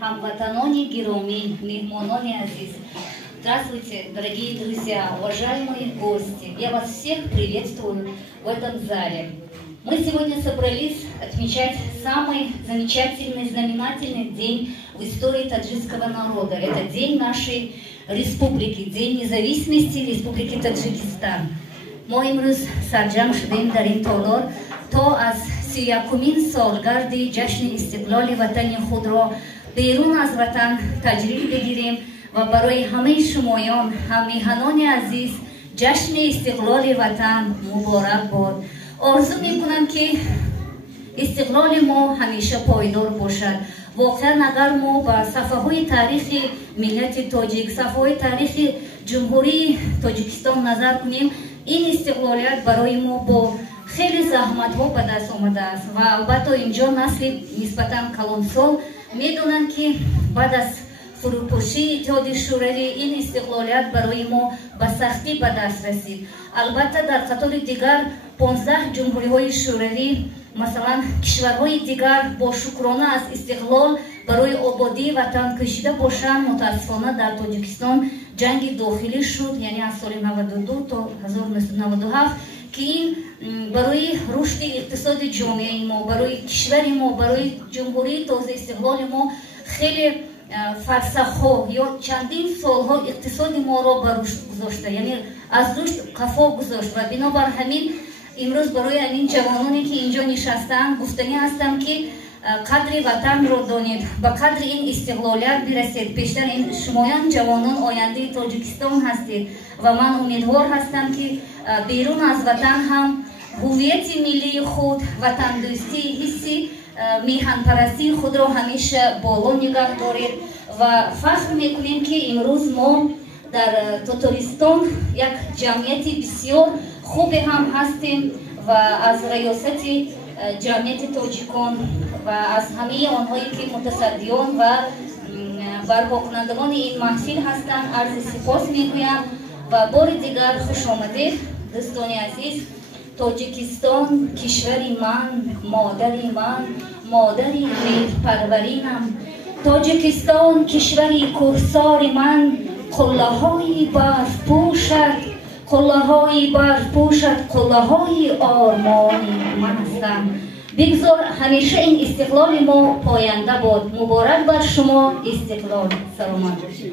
Хамватанони героми, мехмонони азиз. Здравствуйте, дорогие друзья, уважаемые гости. Я вас всех приветствую в этом зале. Мы сегодня собрались отмечать самый замечательный, знаменательный день в истории таджикского народа. Это день нашей республики, День независимости Республики Таджикистан. ما امروز سرجم شدیم در این تالار تا از 31مین سالگرد جشن استقلال وطن خود را بیرون از وطن تجلیل بگیریم و برای همه شمایان همیهنان عزیز جشن استقلال وطن مبارک باد. آرزو میکنم که استقلال ما همیشه پایدار باشد. واقعا اگر ما به صفحه های تاریخ ملت تاجیک، صفحه های تاریخ جمهوری تاجیکستان نظر کنیم، این استقلالیت برای ما با خیلی زحمت ها به دست آمده است و البته اینجا نسل نسبتا کلانسال میدونن که بعد از فروپاشی اتحاد شوروی این استقلالیت برای ما به سختی به دست رسید. البته در قطار دیگر 15 جمهوری های شوروی مثلا کشورهای دیگر با شکرانه از استقلال برای آبادی وطن کشیده باشند. متاسفانه در تاجیکستان جنگ داخلی شد، یعنی از سال 92 تا 1997 که این برای رشد اقتصاد جامعه ما، برای کشور ما، برای جمهوری تازه استقلال ما خیلی فرسخ‌ها یا چندین سالها اقتصاد ما را بر رشد گذاشته، یعنی از رشد قفا گذاشت و بنابر همین امروز برای این جوانانی که اینجا نشستن گفتنی هستم که قدر وطن را دانید، به قدر این استقلالیت برسید. پیشتر این شمایان جوانان آینده تاجیکستان هستید و من امیدوار هستم که بیرون از وطن هم هویت ملی خود، وطن دوستی، حسی میهن پرستی خود را همیشه بالا نگه دارید و فخر میکنیم که امروز ما در تاتارستان یک جمعیت بسیار خوب هم هستیم و از ریاست جمعیت تاجیکان و از همه آنهایی که متصدیان و برپا کنندگان این محفل هستند عرض سپاس میگویم و بار دیگر خوش آمدید دوستان عزیز. تاجیکستان کشوری من، مادری من، مادری مهرپرورینم. تاجیکستان کشوری کوهسار من، قله های برف پوشد، قله های برف پوشد، قله های آرمانی من هستم. بگذار همیشه این استقلال ما پاینده باد. مبارک بر شما استقلال. سلامت باشید.